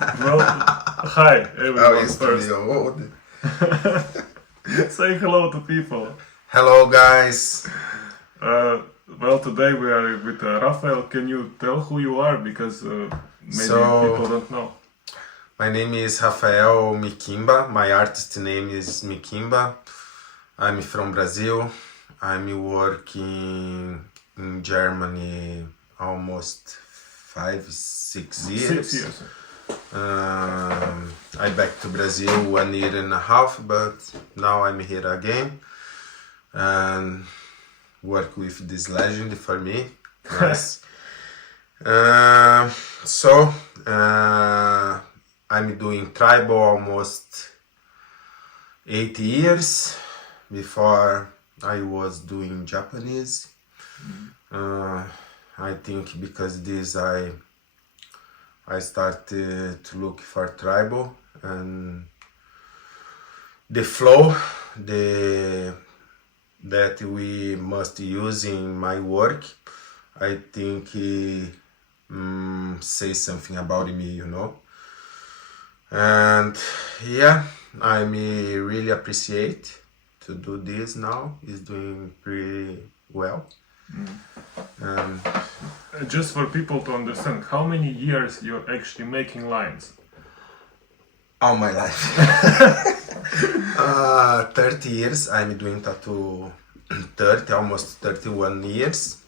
Well, hi everyone first. Say hello to people. Hello guys. Well, today we are with Rafael. Can you tell who you are? Because maybe people don't know. My name is Rafael Mikimba. My artist name is Mikimba. I'm from Brazil. I'm working in Germany almost 5-6 years. 6 years. I back to Brazil 1 year and a half, but now I'm here again and work with this legend for me. Nice. I'm doing tribal almost 8 years. Before I was doing Japanese. I think because this I started to look for tribal and the flow that we must use in my work. I think says something about me, you know. And yeah, I really appreciate to do this now. Is doing pretty well. Just for people to understand, how many years you're actually making lines? All my life. 30 years. I'm doing tattoo. 30, almost 31 years.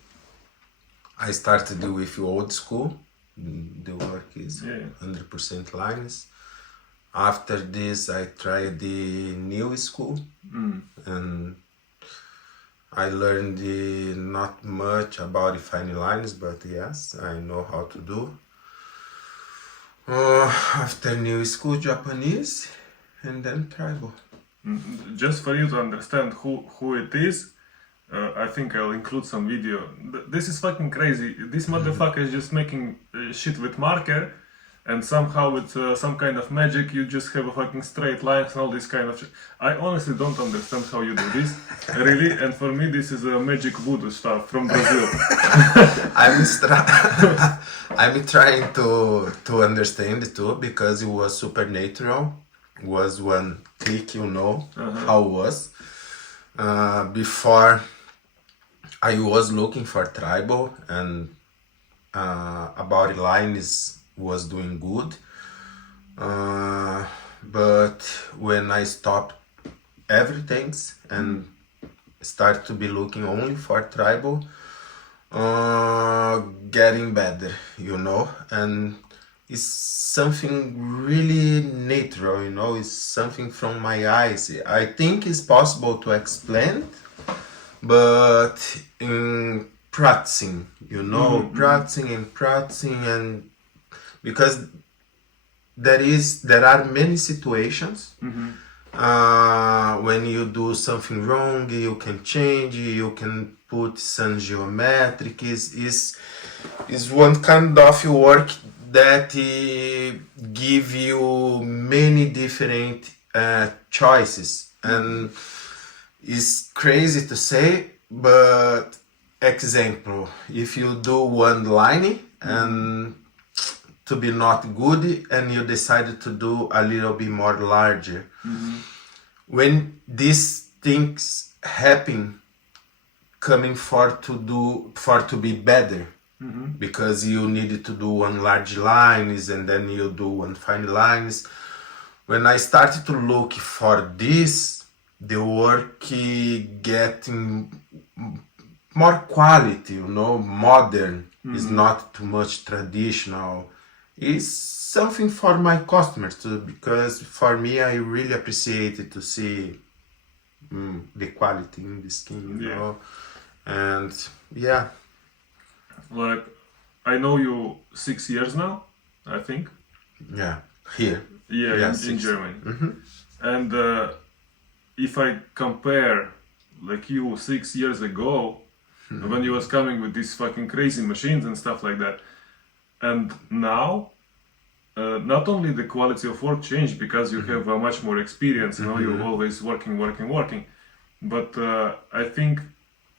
I started with old school. The work is 100% lines. After this, I tried the new school, and I learned not much about fine lines, but yes, I know how to do. After new school, Japanese, and then tribal. Just for you to understand who it is, I think I'll include some video. This is fucking crazy. This motherfucker is just making shit with marker, and somehow with some kind of magic you just have a fucking straight lines and all this kind of shit. I honestly don't understand how you do this, really, and for me this is a magic voodoo stuff from Brazil. I'm trying to understand it too, because it was supernatural. Was one click, you know, how it was. Before I was looking for tribal and about lines was doing good, but when I stopped everything and start to be looking only for tribal, getting better, you know, and it's something really natural, you know, it's something from my eyes. I think it's possible to explain, but in practicing, you know, practicing and because there are many situations when you do something wrong, you can change, you can put some geometric. Is one kind of work that give you many different choices, and it's crazy to say, but example, if you do one line and to be not good and you decided to do a little bit more larger, when these things happen, coming to be better, because you needed to do one large lines and then you do one fine lines. When I started to look for this, the work getting more quality, you know, modern. It's not too much traditional. It's something for my customers too, because for me, I really appreciate it to see the quality in the skin, you know, and yeah. Like, I know you 6 years now, I think. Yeah, here. Yeah, in Germany. And if I compare, like you 6 years ago, when you was coming with these fucking crazy machines and stuff like that, and now, not only the quality of work changed because you have much more experience, you know, you're always working, but I think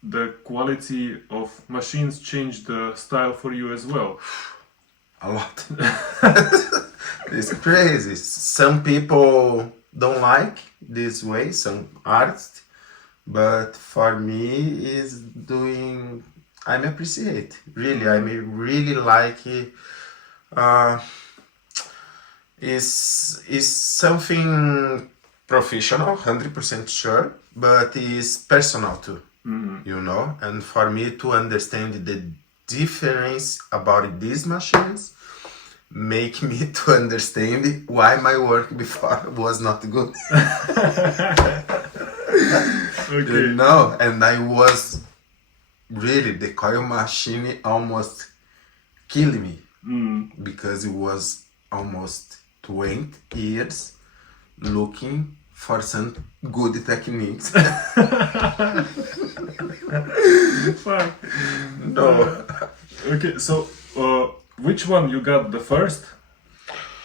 the quality of machines changed the style for you as well. A lot. It's crazy. Some people don't like this way, some artists, but for me, is doing. I'm appreciate. Really, I really like it. Uh, is something professional, 100% sure, but is personal too. You know, and for me to understand the difference about these machines make me to understand why my work before was not good. Okay. You know, and I was really, the coil machine almost killing me because it was almost 20 years looking for some good techniques. Fuck. No. Okay, so which one you got the first,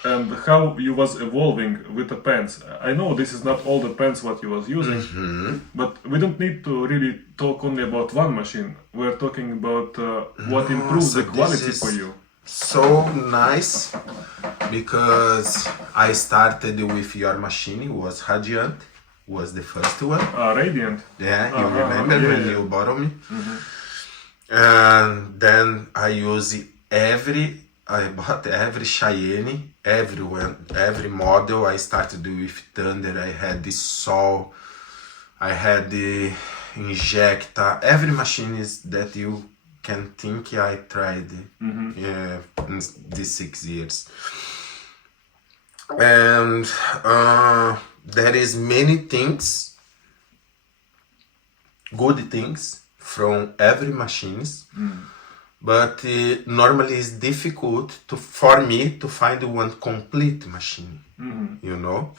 and how you was evolving with the pens? I know this is not all the pens what you was using, but we don't need to really talk only about one machine. We're talking about what improves so the quality this for is you. So nice because I started with your machine. It was Radiant, was the first one. Radiant. Yeah, you remember yeah, when yeah. you bought me? And then I use I bought every Cheyenne, every model. I started with Thunder, I had the Sol, I had the Injecta, every machine is that you can think I tried in these 6 years. And there is many things, good things from every machines, but normally it's difficult for me to find one complete machine, you know,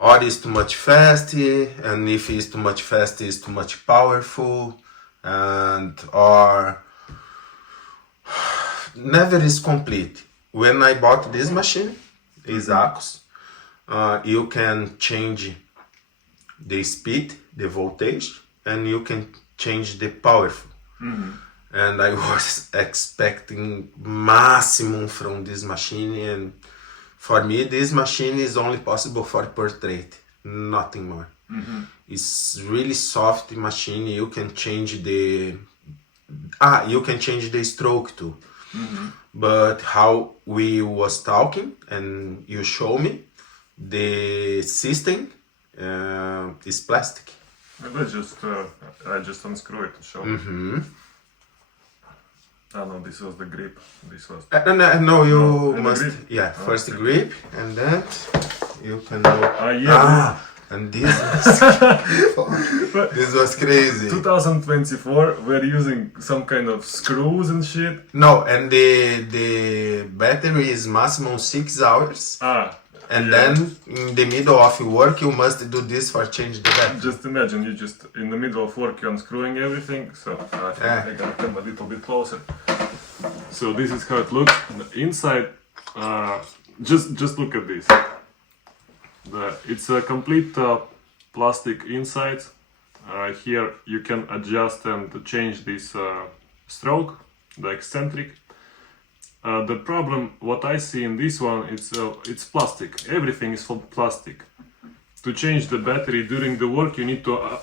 or it's too much fast, and if it's too much fast, it's too much powerful, and or never is complete. When I bought this machine, is OCULUS, you can change the speed, the voltage, and you can change the powerful. And I was expecting maximum from this machine, and for me this machine is only possible for portrait, nothing more. It's really soft machine. You can change the stroke too. But how we was talking and you show me, the system is plastic. I just unscrew it to show. No, this was the grip. This was. No, you and the must. grip? Yeah, Oh, first okay. grip, and then you can. Yeah. And this was this was crazy. 2024, we're using some kind of screws and shit. No, and the battery is maximum 6 hours. And then in the middle of work, you must do this for change the battery. Just imagine, you just in the middle of work, you're unscrewing everything. So I think I gotta come a little bit closer. So this is how it looks. The inside, just look at this. It's a complete plastic inside. Here you can adjust and change this stroke, the eccentric. The problem, what I see in this one, it's plastic. Everything is from plastic. To change the battery during the work, you need to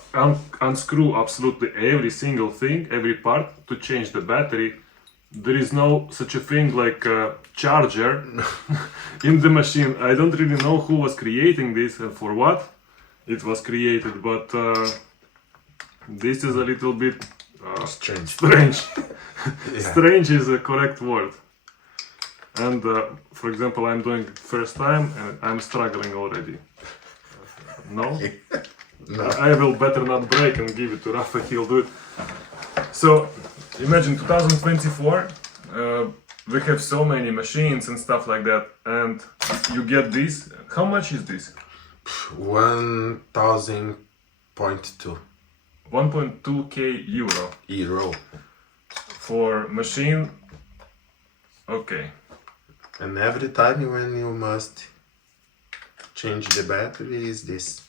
unscrew absolutely every single thing, every part to change the battery. There is no such a thing like a charger in the machine. I don't really know who was creating this and for what it was created, but this is a little bit strange. Yeah. Strange is a correct word. And for example, I'm doing it first time and I'm struggling already. No? No. I will better not break and give it to Rafa, he'll do it. So imagine 2024, we have so many machines and stuff like that, and you get this. How much is this? 1,000.2 1.2k euro. For machine. Okay. And every time when you must change the battery is this.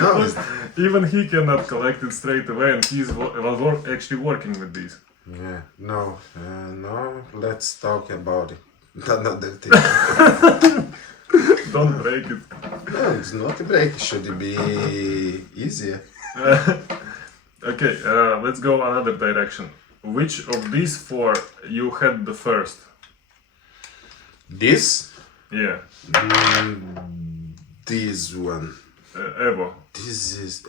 No. Even he cannot collect it straight away, and he's actually working with these. Yeah, no, no. Let's talk about it. Another thing. Don't break it. No, it's not a break. It should be easier. Okay, let's go another direction. Which of these four you had the first? This, Yeah, this one. Evo. This is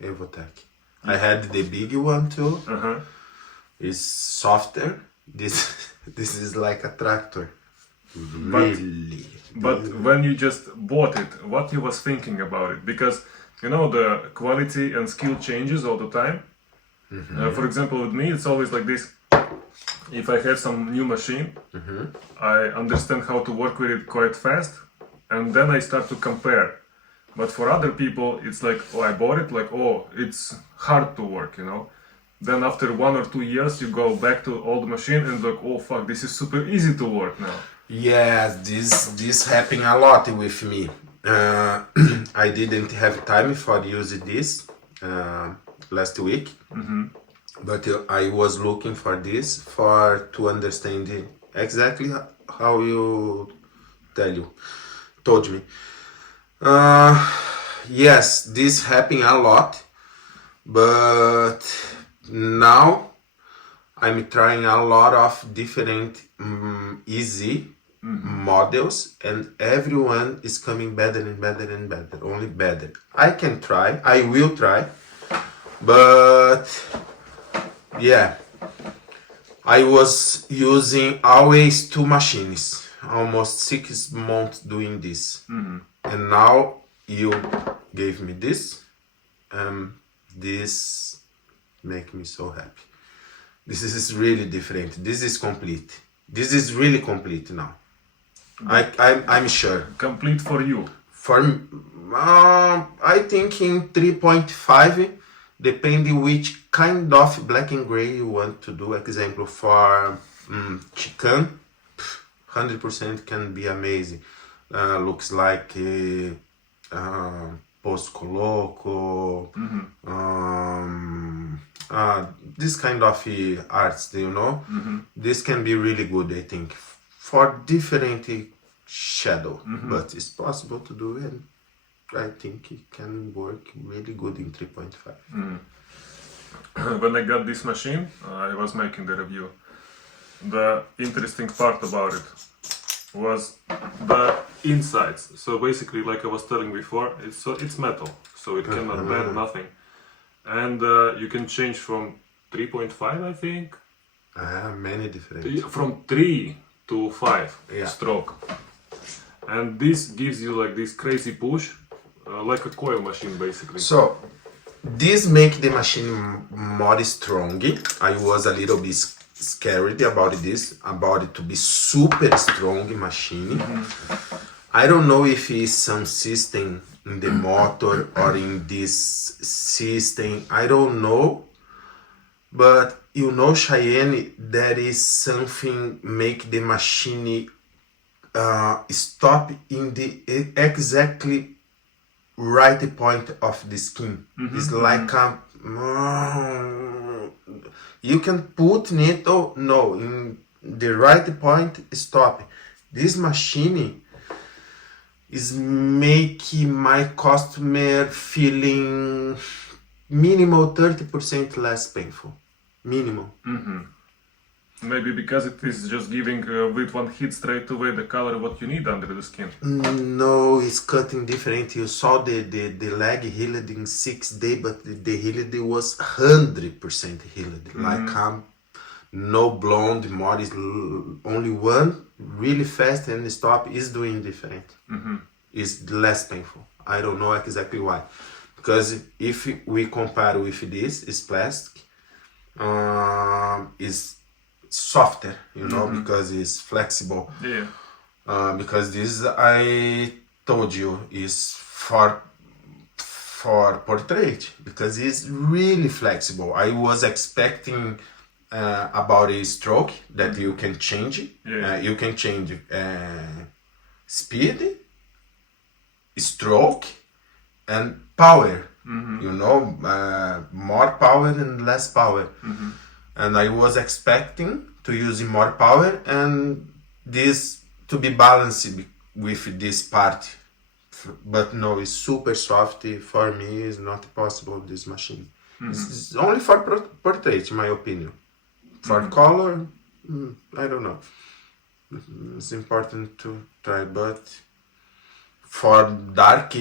Evotech. I had the big one too. Uh-huh. It's softer. This is like a tractor. But- Really. But when you just bought it, what you was thinking about it? Because you know the quality and skill changes all the time. For example, with me, it's always like this. If I have some new machine, I understand how to work with it quite fast, and then I start to compare. But for other people, it's like, oh, I bought it, like, oh, it's hard to work, you know. Then after 1 or 2 years, you go back to old machine and like, oh fuck, this is super easy to work now. Yeah, this happened a lot with me. I didn't have time for using this last week, but I was looking for this to understand exactly how you told me. Yes, this happened a lot, but now I'm trying a lot of different easy models, and everyone is coming better and better and better, only better. I will try, but yeah, I was using always 2 machines, almost 6 months doing this, and now you gave me this, this make me so happy. This is really different. This is complete. This is really complete now. I'm sure. Complete for you. For I think in 3.5, depending which kind of black and gray you want to do. Example for chicken, 100% can be amazing. Looks like post coloco. This kind of arts, you know, this can be really good, I think, for different shadow, but it's possible to do, and I think it can work really good in 3.5. When I got this machine, I was making the review. The interesting part about it was the insides. So basically, like I was telling before, it's metal, so it cannot bend nothing. And you can change from 3.5, I think. Many different. From 3 to 5 Yeah. stroke. And this gives you like this crazy push, like a coil machine basically. So this make the machine more strong. I was a little bit scared about this, about it to be super strong machine. I don't know if it's some system in the motor or in this system, I don't know, but you know, Cheyenne, there is something make the machine stop in the exactly right point of the skin. It's like a you can put needle, no, in the right point, stop. This machine is making my customer feeling minimal 30% less painful. Minimal. Maybe because it is just giving with one hit straight away the color what you need under the skin. No, it's cutting different. You saw the leg healed in 6 days, but the healed was 100% healed. Like no blonde, more is only one, really fast and stop is doing different. It's less painful. I don't know exactly why. Because if we compare with this, it's plastic, is softer, you know, because it's flexible. Yeah. Because this, I told you, is for portrait, because it's really flexible. I was expecting about a stroke that you can change. Yeah. You can change speed, stroke, and power. You know, more power and less power. and I was expecting to use more power and this to be balanced with this part, but no, it's super soft. For me it's not possible, this machine. It's only for portrait, in my opinion. For color, I don't know. It's important to try, but for dark,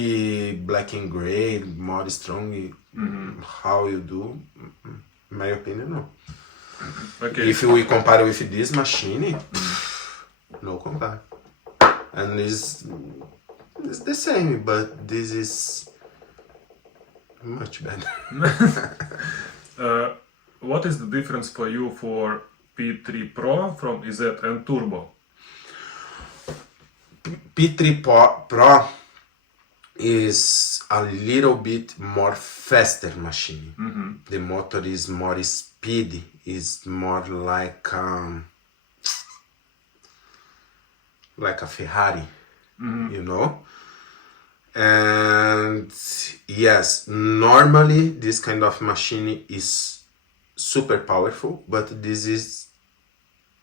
black and gray, more strong, how you do, in my opinion, no. Okay. If we compare with this machine, no compare. And it's the same, but this is much better. What is the difference for you for P3 Pro from EZ and Turbo? P3 Pro is a little bit more faster machine. The motor is more speedy, is more like a Ferrari, you know. And yes, normally this kind of machine is super powerful, but this is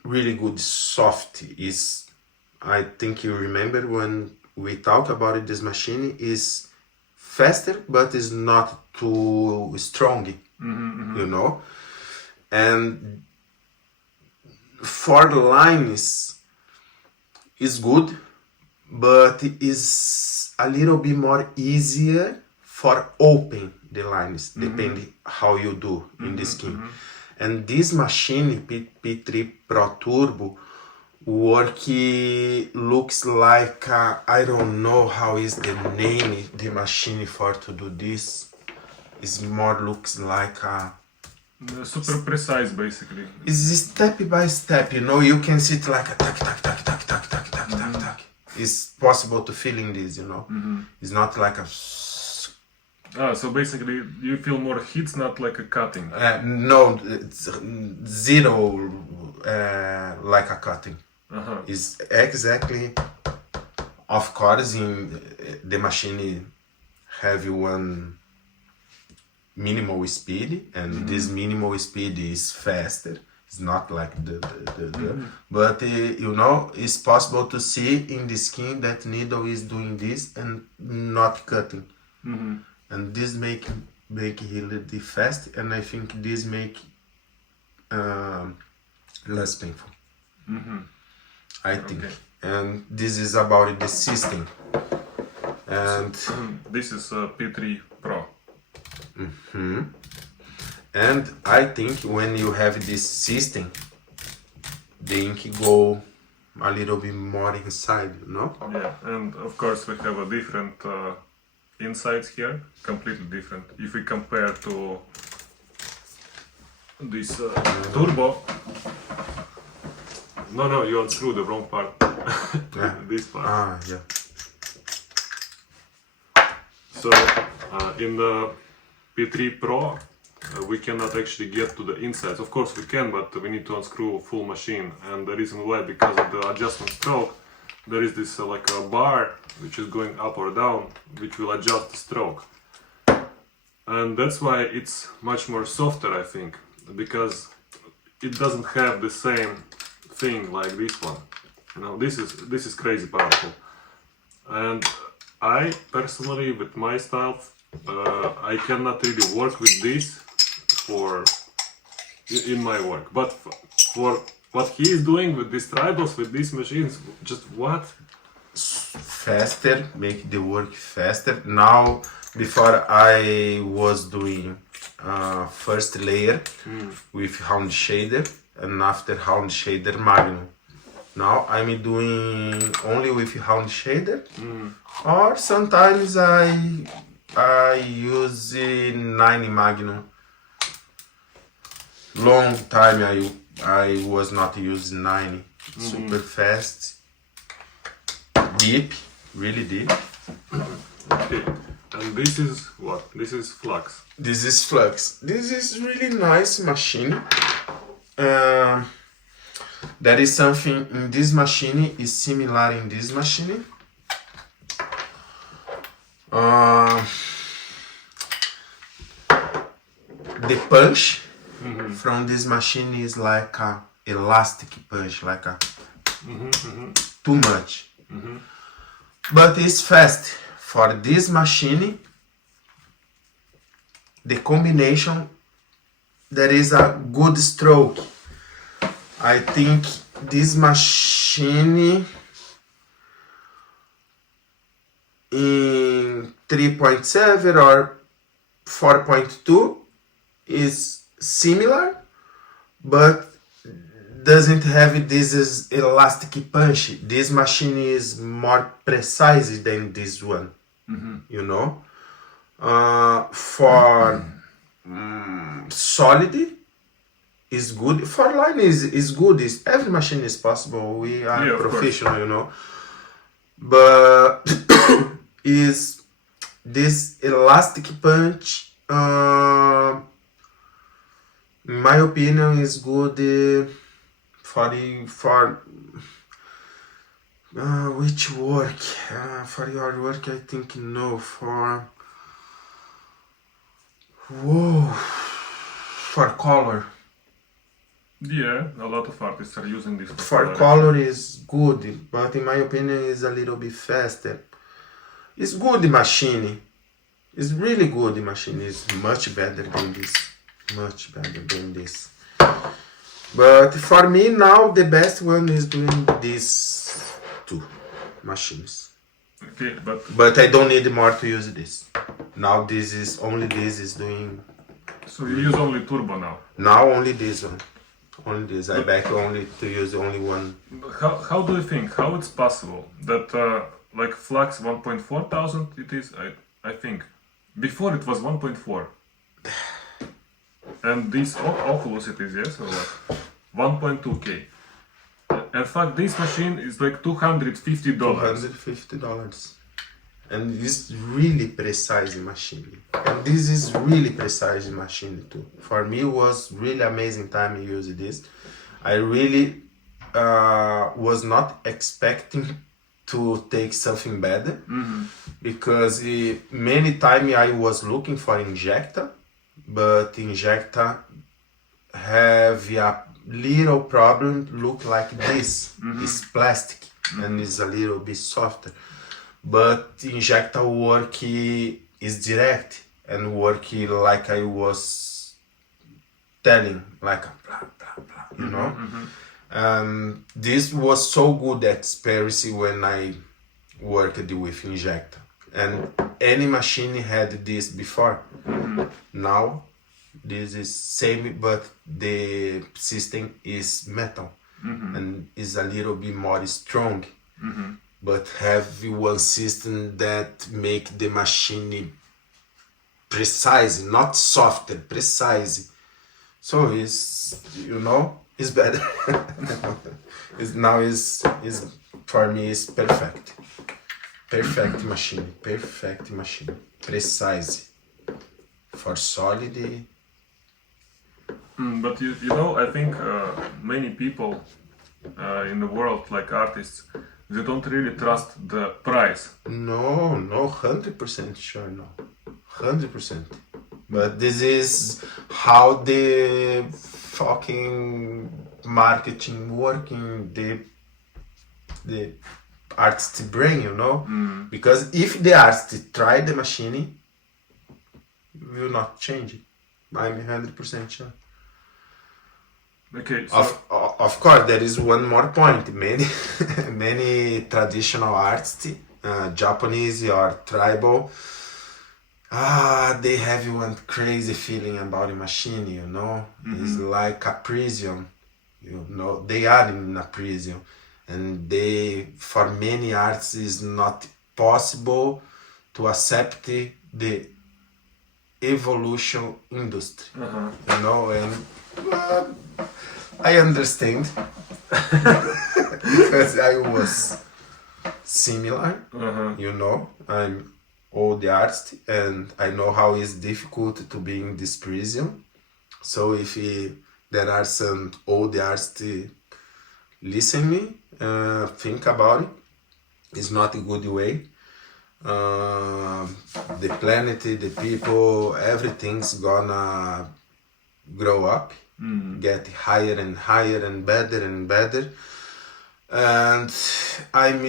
really good soft. Is, I think you remember when we talk about it, this machine is faster but is not too strong, you know. And for the lines is good, but is a little bit more easier for open the lines, depending how you do in the skin. And this machine, P3 Pro Turbo, looks like I don't know how is the name the machine for to do this. It's more looks like Super precise, basically. it's step by step, you know. You can see it like a tack tack tack tack tack tack tack tack tack. It's possible to feel in this, you know. It's not like a So basically you feel more hits, not like a cutting. no, it's zero like a cutting. It's exactly, of course, in the machine have one minimal speed, and this minimal speed is faster. It's not like but you know, it's possible to see in the skin that needle is doing this and not cutting. And this make really fast, and I think this make less painful. I think. Okay. And this is about the system. And This is P3 Pro. and I think when you have this system, the ink go a little bit more inside, you know? Yeah, and of course we have a different insides here, completely different. If we compare to this Turbo, no, you unscrew the wrong part. Yeah. This part. Yeah. So in the P3 Pro, we cannot actually get to the insides. Of course we can, but we need to unscrew a full machine. And the reason why, because of the adjustment stroke, there is this like a bar which is going up or down, which will adjust the stroke. And that's why it's much more softer, I think, because it doesn't have the same thing like this one. You know, this is crazy powerful. And I personally, with my style, I cannot really work with this in my work. But for what he is doing with these tribals, with these machines, just what? Faster, make the work faster. Now, before I was doing first layer with round shader, and after round shader magnum. Now I'm doing only with round shader, or sometimes I use 90 magnum. Long time I was not using 90. Super fast, deep, really deep. Okay, and this is what? This is Flux. This is Flux. This is really nice machine. There is something in this machine is similar in this machine. The punch from this machine is like a elastic punch, like a too much. But it's fast. For this machine, the combination, there is a good stroke. I think this machine in 3.7 or 4.2 is similar, but doesn't have this elastic punch. This machine is more precise than this one, you know. For solid is good. For line is good. Every machine is possible. We are professional, you know. But is this elastic punch, in my opinion, is good for which work? For your work, I think no. For color. Yeah, a lot of artists are using this For color is good, but in my opinion is a little bit faster. It's good machine. It's really good machine. It's much better than this. Much better than this. But for me now the best one is doing these two machines. Okay, but I don't need more to use this. Now this is doing. So you use only turbo now? Now only this one. Only this. I back only to use only one. How do you think? How it's possible that like Flux 1.4,000 it is? I think before it was 1.4. And this Oculus it is, yes, or what? 1.2K. In fact, this machine is like $250. $250. And it's really precise machine. And this is really precise machine too. For me, it was really amazing time to use this. I really was not expecting to take something better, because many times I was looking for injector, but injector have a little problem, look like this. It's plastic and it's a little bit softer. But injector work is direct and work like I was telling, like a blah blah blah, you know. This was so good experience when I worked with injector, and any machine had this before. Now this is same, but the system is metal and is a little bit more strong. But have one system that make the machine precise, not softer, precise. So it's, you know, it's better. Is for me is perfect. Perfect machine, precise. For solid. But you know, I think many people in the world, like artists, they don't really trust the price. No, 100% sure, no. 100%. But this is how the fucking marketing working, the artist brain, you know? Because if the artist try the machine, will not change it. I'm 100% sure. Okay, so of course, there is one more point. Many traditional artists, Japanese or tribal, they have one crazy feeling about a machine, you know. It's like a prison, you know. They are in a prison, and for many artists, it's not possible to accept the evolution industry, you know. And I understand because I was similar, you know. I'm old artist and I know how it's difficult to be in this prison. So if there are some old artists listen me, think about it. It's not a good way. The planet, the people, everything's gonna grow up, get higher and higher and better. And I'm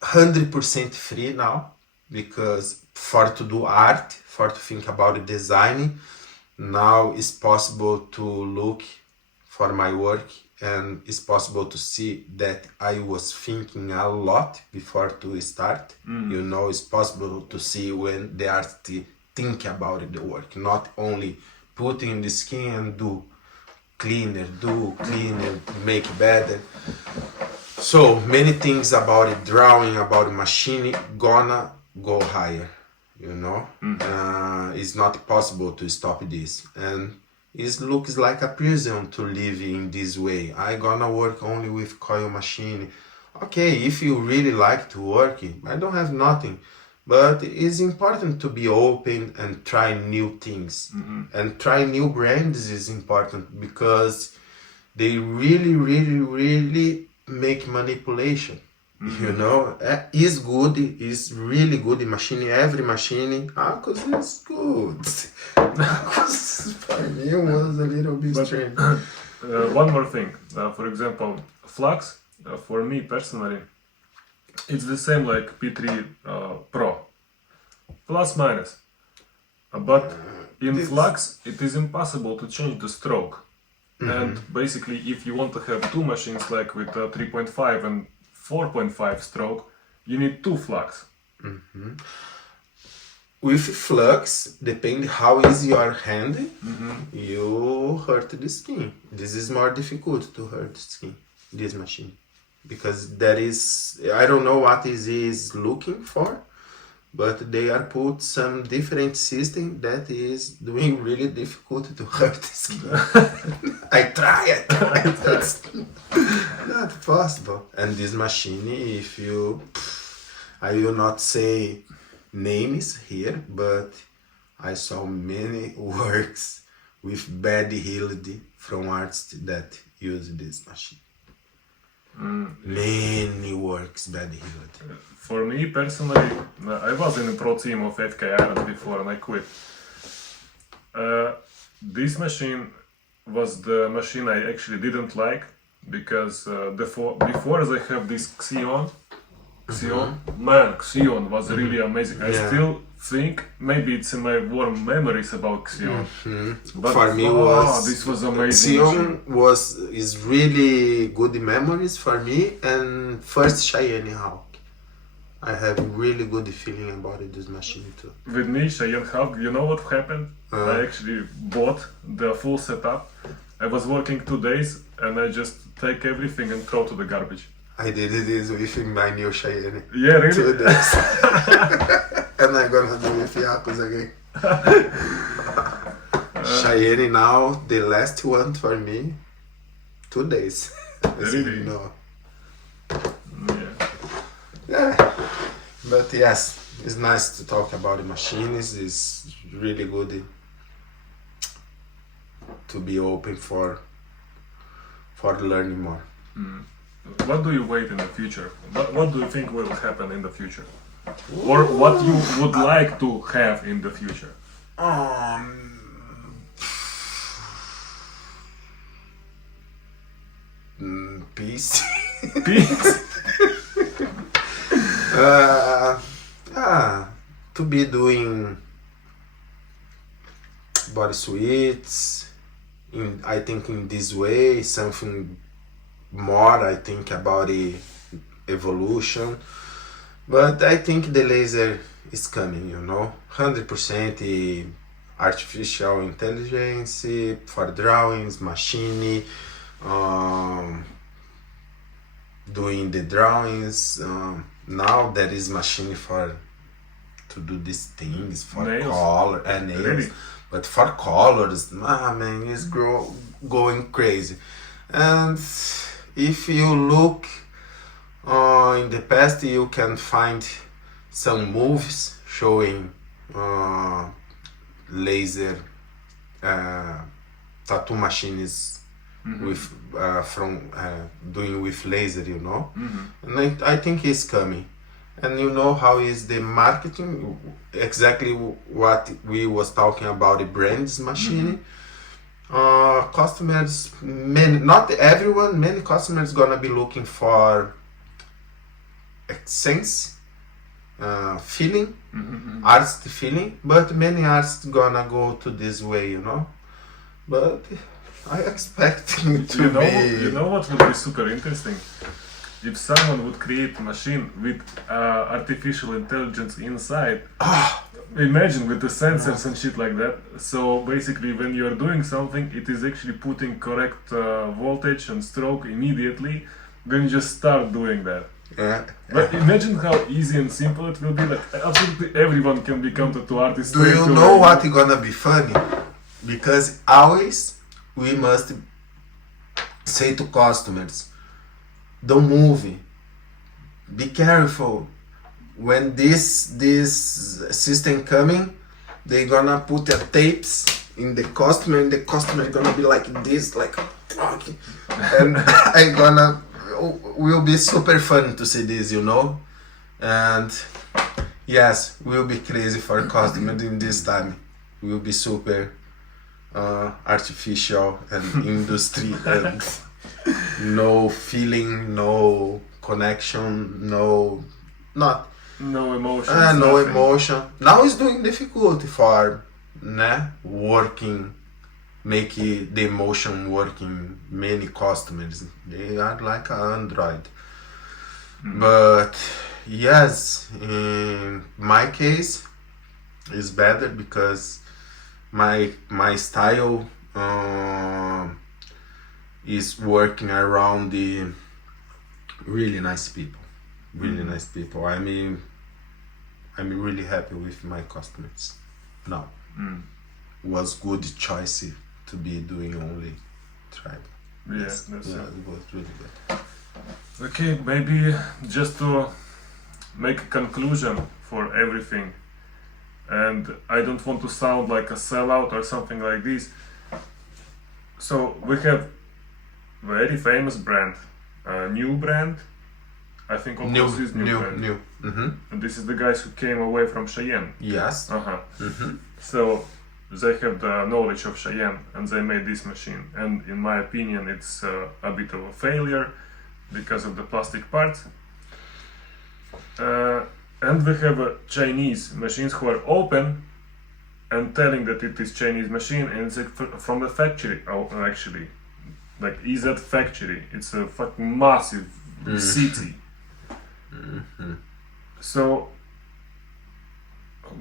100% free now, because for to do art, for to think about designing, now it's possible to look for my work, and it's possible to see that I was thinking a lot before to start. You know, it's possible to see when the artist think about the work, not only putting the skin and do cleaner, make better. So many things about it, drawing, about machining, gonna go higher, you know. It's not possible to stop this, and it looks like a prison to live in this way. I gonna work only with coil machine. Okay, if you really like to work it, I don't have nothing, but it's important to be open and try new things. And try new brands is important, because they really make manipulation. You know, is good, is really good in machining, every machining, cause it's good. For me it was a little bit strange. One more thing, for example, Flux, for me personally, it's the same like P3 Pro, plus minus. But in Flux, it is impossible to change the stroke. And basically, if you want to have two machines like with 3.5 and 4.5 stroke, you need two Flux. With flux, depending how is your hand, you hurt the skin. This is more difficult to hurt the skin, this machine, because there is, I don't know what is looking for, but they are put some different system that is doing really difficult to hurt the skin. I try, that's not possible. And this machine, if you, I will not say names here, but I saw many works with bad healed from artists that use this machine. Many works bad healed. For me personally, I was in the pro team of FK Irons before and I quit. This machine was the machine I actually didn't like, because before I have this Xion, man, Xion was really amazing. I still think maybe it's in my warm memories about Xion. But for me, this was amazing. Xion is really good memories for me, and first Cheyenne Hawk. I have really good feeling about this machine too. With me, Cheyenne Hawk, you know what happened? I actually bought the full setup. I was working 2 days and I just take everything and throw to the garbage. I did this with my new Cheyenne. Yeah, really? 2 days. And I'm gonna do with Yakuza again. Cheyenne now, the last one for me, 2 days. Really? No. Yeah. But yes, it's nice to talk about the machines. It's really good to be open for learning more. What do you wait in the future? What do you think will happen in the future? Or what you would like to have in the future? Peace. Peace? To be doing body suits, I think in this way, something more, I think about the evolution. But I think the laser is coming, you know, 100% artificial intelligence for drawings, machining, doing the drawings. Now there is machine to do these things for nails. Color and nails. Really? But for colors, man, it's going crazy. And if you look in the past, you can find some movies showing laser tattoo machines with doing with laser, you know. And I think it's coming. And you know how is the marketing, exactly what we was talking about, the brands machine. Customers, not everyone, many customers gonna be looking for sense, feeling, artist feeling, but many artists gonna go to this way, But I expect it to You know what would be super interesting? If someone would create a machine with artificial intelligence inside, imagine with the sensors and shit like that. So basically, when you are doing something, it is actually putting correct voltage and stroke immediately. Then you just start doing that. Yeah. But imagine how easy and simple it will be. Like absolutely everyone can become tattoo artist. Do you know what is gonna be funny? Because always we must say to customers, don't move. Be careful. When this system coming, they gonna put the tapes in the customer, and the customer gonna be like this, like fuck. And will be super fun to see this, And yes, we'll be crazy for customers in this time. We'll be super artificial and industry and no feeling, no connection, no emotion. No emotion. Now it's doing difficult for working, make the emotion working many customers. They are like an Android. But yes, in my case, it's better because my style is working around the really nice people. Nice people. I'm really happy with my customers now. Was good choice to be doing only tribal. Yes, it was really good. Okay, maybe just to make a conclusion for everything, and I don't want to sound like a sellout or something like this. So we have very famous brand, new brand. I think OCULUS is new brand. New. And this is the guys who came away from Cheyenne. Yes. So they have the knowledge of Cheyenne and they made this machine. And in my opinion, it's a bit of a failure because of the plastic parts. And we have Chinese machines who are open and telling that it is Chinese machine and it's from the factory. Actually, like EZ factory. It's a fucking massive city. So,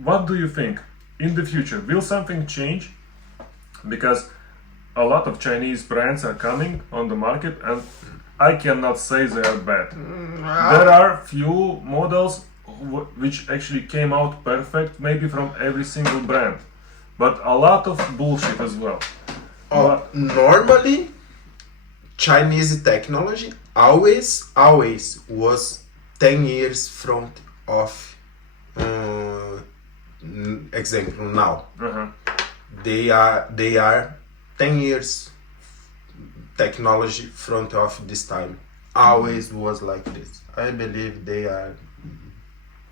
what do you think? In the future, will something change? Because a lot of Chinese brands are coming on the market and I cannot say they are bad. There are few models which actually came out perfect, maybe from every single brand. But a lot of bullshit as well. Normally, Chinese technology always was 10 years front of example now. They are 10 years technology front of this time. Always was like this. I believe they are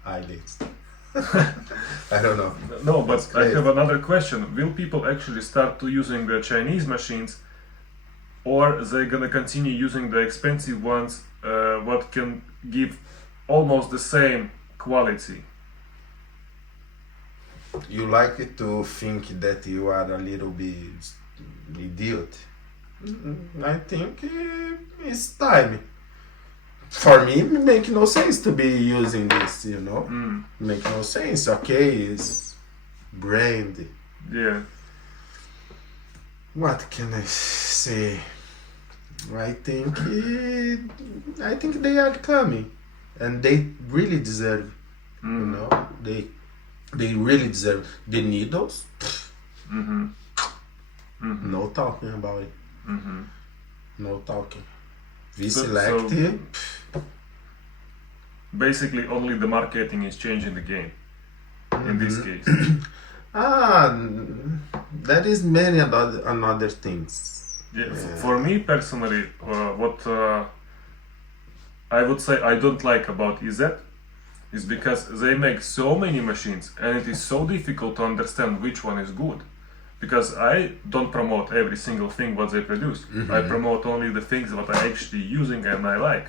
ideas. I don't know. No, but I have another question. Will people actually start to using the Chinese machines, or they gonna continue using the expensive ones, what can give almost the same quality? You like to think that you are a little bit idiot. I think it's time. For me, it make no sense to be using this, Make no sense. Okay, it's brand. Yeah. What can I say? I think they are coming, and they really deserve. They really deserve the needles. No talking about it. No talking. We select it. Basically, only the marketing is changing the game. In this case. That is many another things. Yeah. For me personally, what I would say I don't like about EZ is because they make so many machines and it is so difficult to understand which one is good. because I don't promote every single thing what they produce. I promote only the things that I actually using and I like.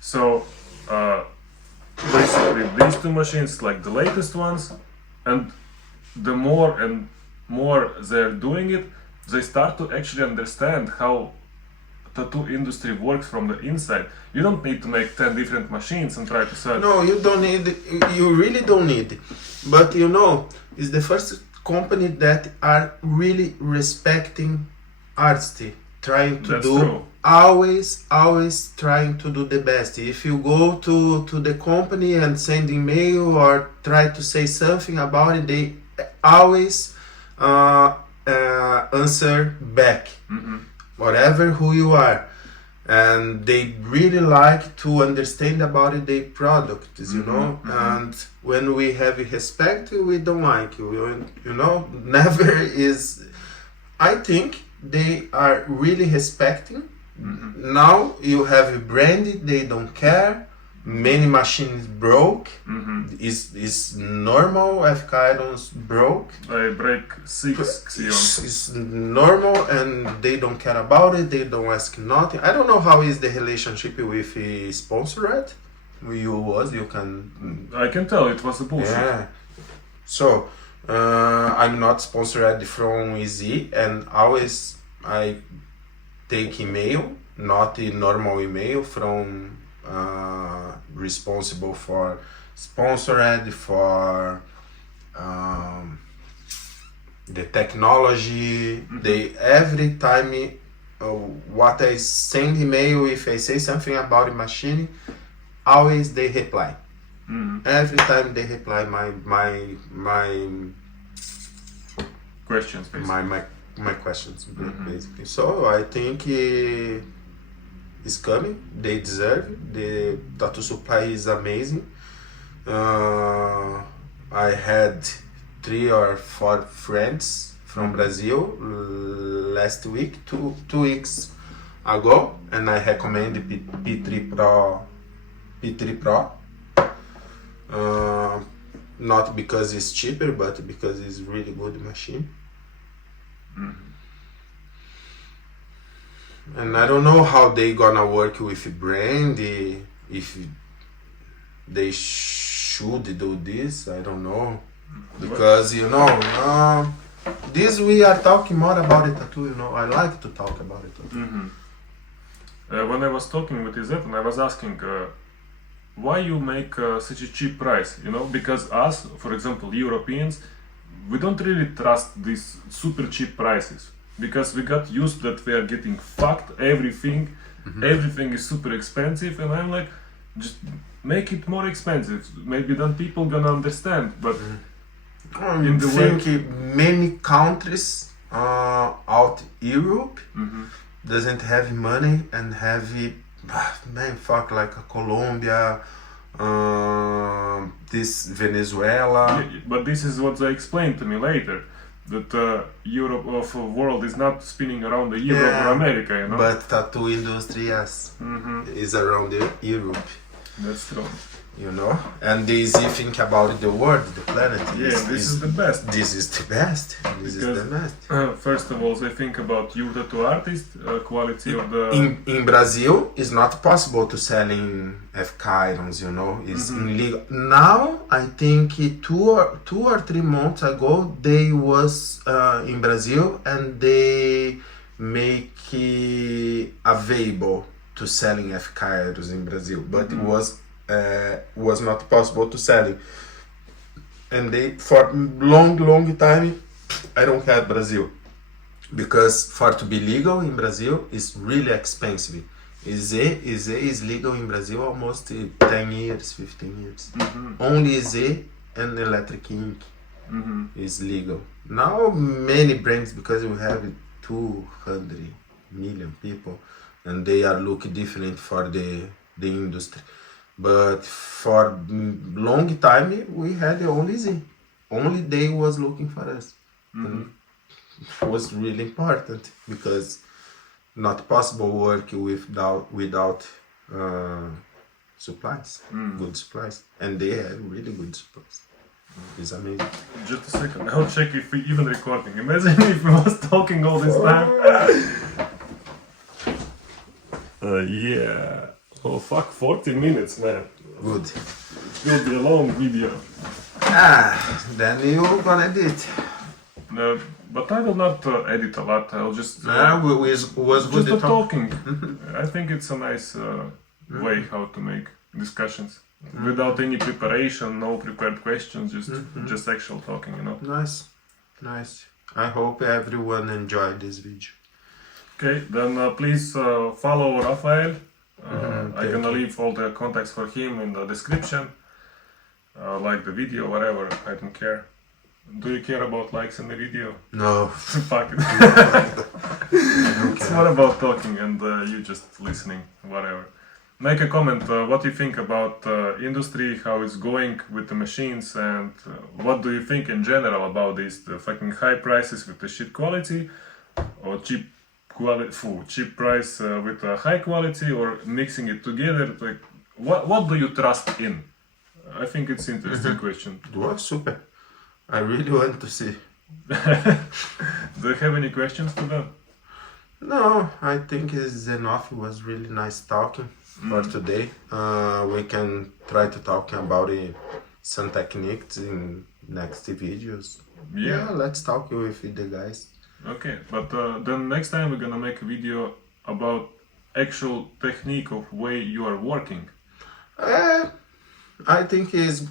So basically these two machines, like the latest ones, and the more and more they're doing it, they start to actually understand how tattoo industry works from the inside. You don't need to make 10 different machines and try to sell. No, you don't need it. You really don't need it. But you know, it's the first company that are really respecting artistry, trying to That's do true. always trying to do the best. If you go to the company and send email or try to say something about it, they always answer back, whatever who you are, and they really like to understand about it, their products, you know. And when we have respect, we don't like you know. Never is. I think they are really respecting. Now you have a brand, they don't care. Many machines broke. Is normal. FK Irons broke. I break 6 Xion. It's normal, and they don't care about it. They don't ask nothing. I don't know how is the relationship with a sponsored. You can. I can tell it was a bullshit. Yeah. So I'm not sponsored from Easy, and always I take email, not a normal email from responsible for sponsored, for the technology. They every time what I send email, if I say something about a machine, always they reply. Every time they reply my Questions, basically. my questions, basically. So I think it's coming. They deserve it. The tattoo supply is amazing. I had 3 or 4 friends from Brazil last week, two weeks ago, and I recommend P3 Pro. Not because it's cheaper, but because it's really good machine. And I don't know how they gonna work with brand, if they should do this. I don't know, because you know, this we are talking more about it tattoo. You know, I like to talk about it tattoo. When I was talking with Izet, and I was asking why you make such a cheap price, you know, because us, for example, Europeans, we don't really trust these super cheap prices, because we got used that we are getting fucked everything. Everything is super expensive, and I'm like, just make it more expensive, maybe then people gonna understand. But in the way, many countries out Europe doesn't have money and have it, man, fuck, like a Colombia, this Venezuela. but this is what they explained to me later, that Europe of world is not spinning around the Europe or America, you know. But tattoo industry, yes, is around Europe. That's true. You know, and they think about the world, the planet. This is the best. This is the best. This is the best. First of all, they think about you, tattoo artist, quality of the. In Brazil, it's not possible to sell in FK Irons. You know, it's illegal. Now, I think 2 or 3 months ago, they was in Brazil, and they make it available to selling FK Irons in Brazil, but it was not possible to sell it. And they, for long time, I don't have Brazil, because for to be legal in Brazil is really expensive. is legal in Brazil almost 10 years, 15 years. Only Z and electric ink is legal. Now many brands, because we have 200 million people, and they are look different for the industry. But for long time we had only Z. Only they was looking for us. And it was really important, because not possible work without supplies, good supplies, and they had really good supplies. It's amazing. Just a second, I'll check if we even recording. Imagine if we was talking all this time. Yeah. Oh fuck, 40 minutes, man. Good. It will be a long video. Then you gonna edit. But I will not edit a lot. I'll just Was good just to talking. I think it's a nice way how to make discussions without any preparation, no prepared questions, just actual talking, you know. Nice, nice. I hope everyone enjoyed this video. Okay, then please follow Rafael. I'm gonna you. leave all the contacts for him in the description. Like the video, whatever. I don't care. Do you care about likes in the video? No. Fuck it. Okay. It's more about talking and you just listening, whatever. Make a comment what you think about industry, how it's going with the machines, and what do you think in general about this, the fucking high prices with the shit quality, or cheap price with a high quality, or mixing it together. Like, what do you trust in? I think it's interesting question. Well, super. I really want to see. Do you have any questions to them? No, I think it's enough. It was really nice talking for today. We can try to talk about some techniques in next videos. Yeah, let's talk with the guys. Okay, but then next time we're gonna make a video about actual technique of way you are working. I think is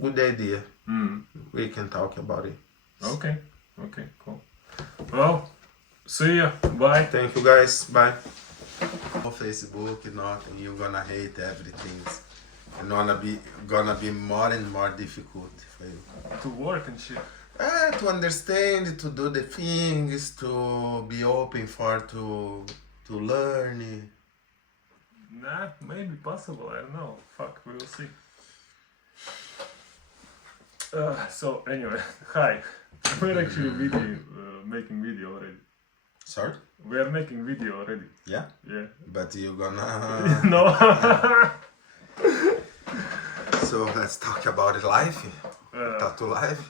good idea. We can talk about it. Okay, cool. Well, see ya. Bye. Thank you guys. Bye. On Facebook, nothing. You're gonna hate everything. And gonna be more and more difficult for you. To work and shit. To understand, to do the things, to be open to learn. Nah, maybe possible. I don't know. Fuck, we will see. So anyway, hi. We're actually making video already. Sorry? We are making video already. Yeah? Yeah. But you're gonna... No. So let's talk about it live. Tattoo live.